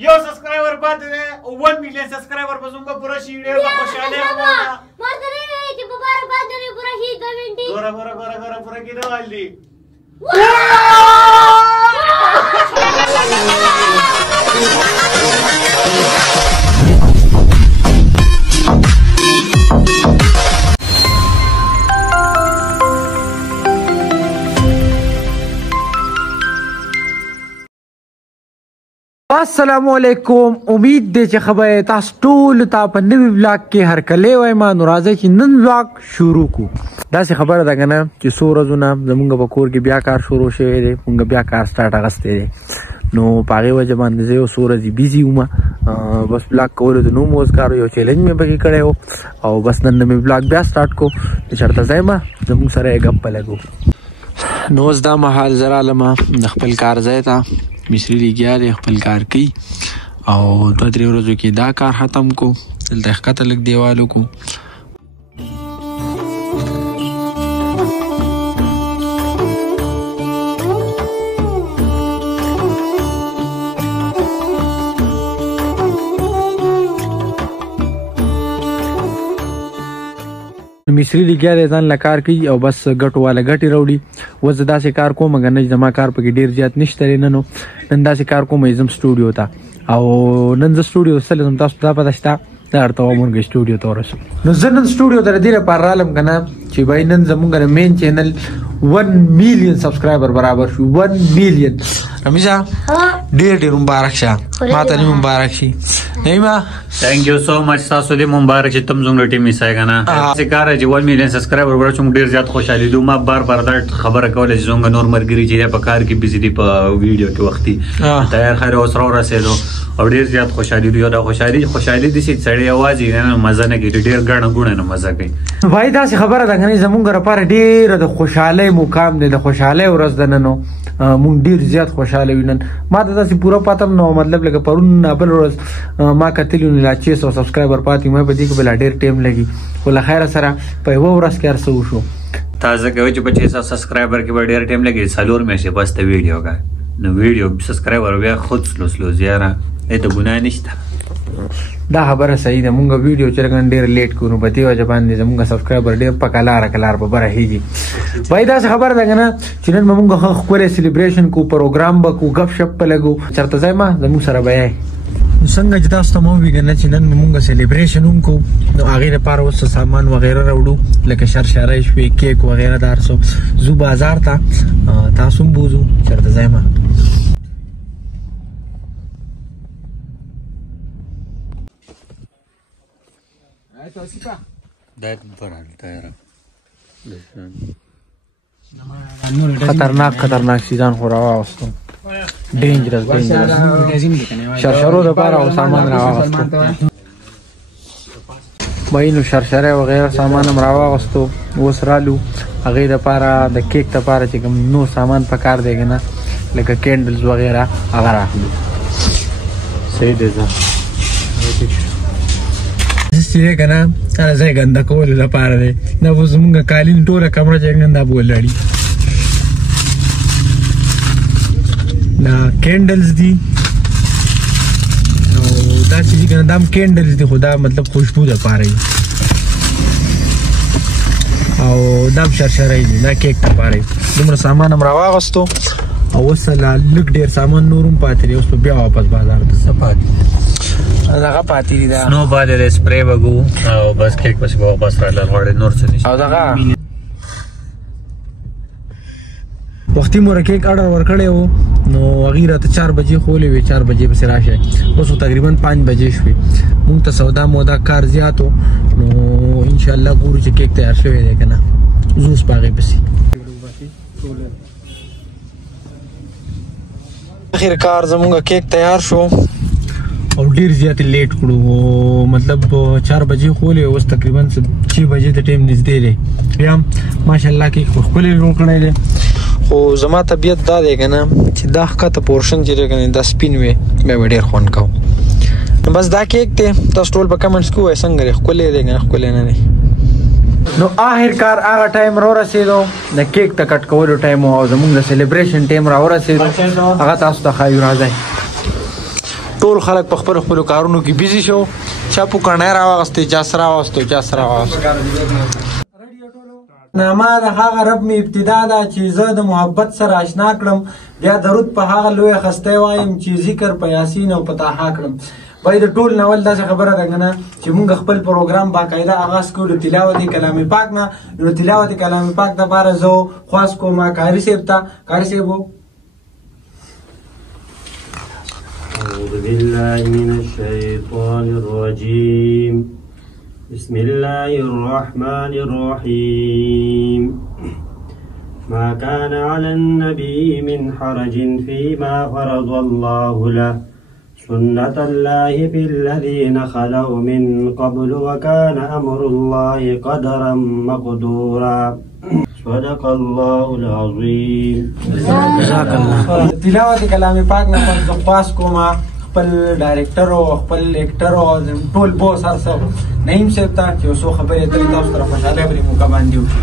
यो सब्सक्राइबर बात है 1 million subscriber बसूंगा पूरा शीडे का खुशहाली हमारा मर्दने में कि मुबारकबाद देने पूरा ही कमेंटी गोरा पूरा की वाली अस्सलामुअलैकुम उम्मीद दे چې خبره تاسو ټول ته په نوی بلاګ کې هر کله وای ما ناراضه چې نن بلاګ شروع کو دا څه خبره ده کنه چې سو ورځونه زمونږ په کور کې بیا کار شروع شوی دی مونږ بیا کار سٹارټ اغستې دی نو پاغه وجه باندې زه سو ورځې بیزی وم بس بلاګ کول د نو موزګار یو چیلنج مې بګی کړو او بس نن مې بلاګ بیا سٹارټ کو چرته زایما زمونږ سره غپ لګو نو دا مهال زرا لمه د خپل کار ځای ته مصری لګیا دی خپل کار کوي او 2-3 ورځو کې دا کار ختم کو دلته ښکته لږ دیوالو کو مصری لګیا دی ځان له کار کوي او بس ګټو والا ګټې راوړي وزه داسې کار کوم مګر نه زما کار پکې ډېر زیات نشته نن داسې کار کوم زم سټوډیو ته او نن زه سټوډیو سره زم تاسو ته پته شته دا ارته مونږ سټوډیو ته ورسو نو زه نن سټوډیو ته ډېر پار رالم کنه چې بای نن زمونږ مین چینل 1 مليون سبسکرایبر برابر شو 1 مليون رمیزا ډېر مبارک شه ماته نه مبارک شي نیما थैंक यू सो मच تاسو دې مبارک چې تم زموږ ټیم یې سای کنه چې کار چې 1 مليون سبسکرایبر ورچوم ډیر زیات خوشاله دي ما بار دا خبره کوله چې زموږ نور مرګري چې په کار کې بيزي دي په ویډیو کې وختي تیار خیر اوسره رسېدو او ډیر زیات خوشاله دي دا خوشاله دي چې سړی आवाज یې نه مزه نه کوي ډیر ګڼه ګونه نه مزه کوي وای دا خبره ده غني زموږ لپاره ډیر د خوشاله مقام دی د خوشاله ورځ ده نن مونږ ډیر زیات خوشاله وینن ما ته تاسو پورا پاتم نو مطلب لکه پرون بل ورځ ما کتلو نه 600 سبسکرایبر پاتې مې په دې کې بل ډیر ټیم لګي ول خیر سره په یو ورځ کې ارسو شو تازه کوي چې په 600 سبسکرایبر کې ډیر ټیم لګي سالور مې شه بس ته ویډیو کا نو ویډیو سبسکرایبر بیا خود سلو زیاره اته ګناه نشته دا خبره صحیح ده مونږ ویډیو چرګن ډیر لیټ کوو په دې وجه باندې زمونږ سبسکرایبر ډیر په کلار په بره هیږي وای دا خبره ده کنه چې نن مونږ خو سلیبریشن کو پروګرام به کو غف شپ په لګو چرته ځای ما زموږ سره به څنګه چې تاسو ته مو ویګنه چې نن مونږ سلیبریشن کو نو هغه لپاره اوس سامان وغیرہ راوړو لکه شرشرای شوي کیک وغیرہ دارسو زو بازار ته تاسو بوزو چرته ځای ما خطرناک سیزان خو راوستو ډینجرس شرشرو لپاره او سامان راوستو ماینو شرشره وغیرہ سامان هم راوستو اوس رالو هغه لپاره د کیک لپاره چې کوم نو سامان پکار دیګ نه لکه کینډلز وغیرہ هغه راخلو صحیح دی سیده کنه انا ځای ګنده کول لپاره دی دا اوس مونږ کالین ټوله کمره چې ګنده بولړي دا کینډلز دي او دا چې کنه دا کینډلز دي خدا مطلب خوشبو ده پاره او دا شرشرای دي دا کیک ته پاره دومره سامان هم راواغستو او وسله لږ ډیر سامان نورم پاتې اوس په بیا واپس بازار ته سپاتې دغه پاتې دي دا نو باندې سپری وګو او بس کیک پس واپس راځل غواړي نور څه نشته او دغه وختي مور کیک اورډر ورکړې وو نو غیره ته 4 بجې خولې وي 4 بجې بس راشه اوس تقریبا 5 بجې شوي مونږ ته سودا مودا کار زیاتو نو ان شاء الله ګورو چې کیک تیار شوی دی کنه زوس باغې بسي اخر کار زمونږ کیک تیار شو او ډیر زیات لیټ کړو مطلب 4 بجې خولې اوس تقریبا 6 بجې ته ټیم نږدې دی بیا ماشاءالله کې خپل لون کړی دی خو زما طبیعت دا دی کنه چې دا ښکته پورشن چې کنه دا سپین وي مې ډیر خوند کو بس دا کیک ته تاسو ټول په کمنټس کې وای څنګه لري خپل دی نه خپل نه نه نو اخر کار هغه ټایم را رسیدو د کیک ته کټ کولو ټایم او زموږ د سلیبریشن ټایم را ورسیدو هغه تاسو ته خایو راځي ټول خلک په خپل خپل کارونو کې بیزی شو. چا پوکڼې راوغستې، چا سره راوغستو، چا سره راوغستو. نامه د هغه رب مې ابتدا ده چې زه د محبت سره آشنا کړم، بیا درود په هغه لوی خسته وایم چې ذکر په یاسین او په طه کړم. باید ټول ناول داسې خبره ده کنه چې موږ خپل پروګرام باقاعده آغاز کړو د تلاوت کلام پاک نه. نو تلاوت کلام پاک د بار زو خاص کومه قاری صاحب ته. قاری صاحب أعوذ بالله من الشيطان الرجيم. بسم الله الرحمن الرحيم. ما كان على النبي من حرج فيما فرض الله له سنة الله في الذين خلوا من قبل وكان أمر الله قدرا مقدورا. صدق الله العظيم. جزاك الله. تلاوت کلام پاک نه پس خاص کومه خپل ډایرکټر او خپل ایکټر او ټول بوس هر څه نعیم صاحب ته چې اوسو خبرې اترې تاسو سره خوشاله پرې موقع باندې وکړي.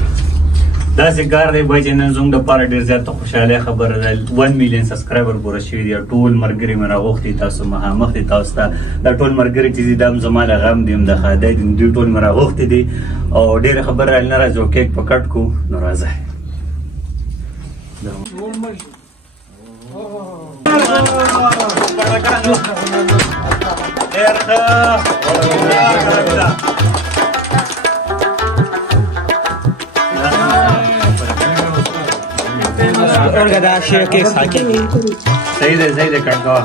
داسې کار دی بای چې نن زموږ دپاره ډېر زیاته خوشحالۍ خبره ده. 1 میلیون سبسکرایبر پوره شوي دي. ټول ملګري مې راغوښتي تاسو مخامخ دي تاسو ته. دا ټول ملګري چې دي دا هم زما له غم دي هم د خدای دي دوی ټول مې راغوښتي دي او ډېرې خبرې رالې نه راځي او کیک په کټ کړو نو راځئ. صحیح دی صحیح دی کټ کوه.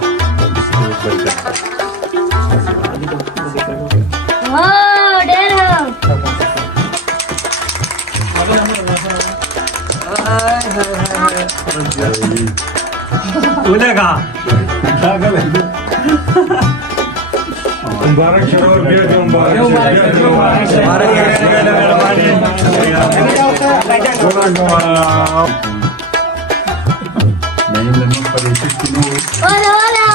ډېر ولګه مبارک شو بیا جو مبارک hola hola.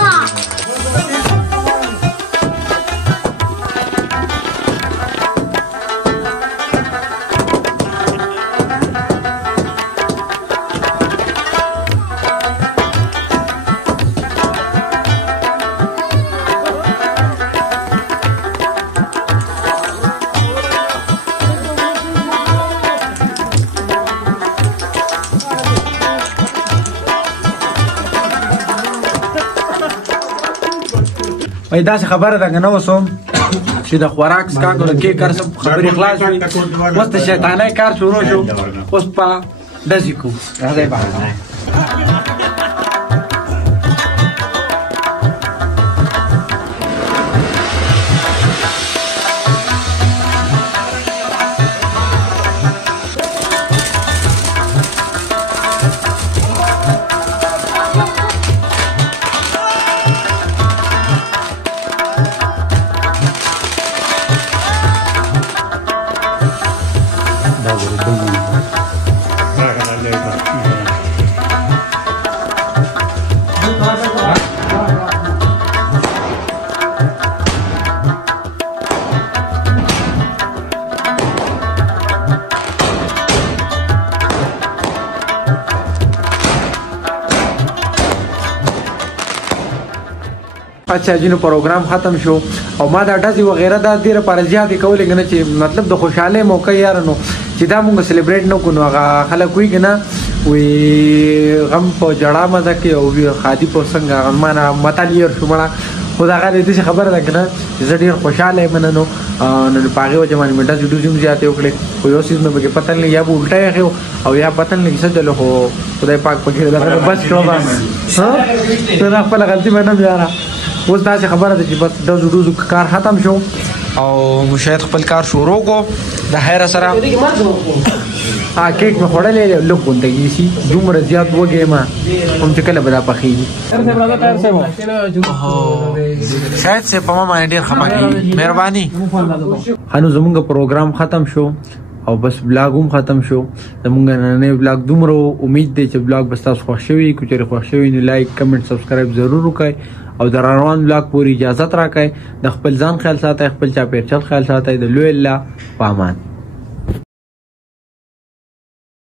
داسې خبره ده که نه اوس هم چې د خوراک څښاک او د کیک هر څه خبرې خلاص شوې. اوس د شیطانۍ کار شروع شو. اوس په ډزې کوو. راځئ بهر. اچھا جنو پروګرام ختم شو او ما دا ډزې وغیره دا ډېره لپاره زیاتې کولې که نه چې مطلب د خوشحالۍ موقع یاره نو چې دا مونږ سلیبریټ نه کړو نو هغه خلک وایي که نه وایي غم په ژړا مزه کوي او خادي په څنګه مانه متل یې شو مړه خو د هغه داسې خبره ده که نه چې زه ډېر خوشحاله یم نو په هغې وجه باندې مې ډزې ډوزې هم زیاتې وکړې خو یو څیز مې پکې پتن لګي یا به الټه یې خو او یا پتن لګي څه چلو خو خدای پاک پکې دغه بس کړو به دا خپله غلطي به نه یاره. اوس داسې خبره ده چې بس ډزو ډوزو کار ختم شو او شاید خپل کار شروع کو د خیره سره. کیک مې خوړلی دی لږ غونډه کېږي دومره زیات وږی یم هم چې کله به دا پخېږي. شاید صاحب په ما باندې ډېر خفه کېږي مهرباني. ښه نو زمونږ پروګرام ختم شو او بس بلاګ هم ختم شو. زمونږ نننی بلاګ دومره امید دی چې بلاګ به ستاسو خوښ شوي. که چېرې خوښ شوي نو لایک کمنټ سبسکرایب ضرور وکړئ او د روان بلاګ پورې اجازت راکړئ. د خپل ځان خیال ساتئ، خپل چاپېریال خیال ساتئ. د لوی الله په امان.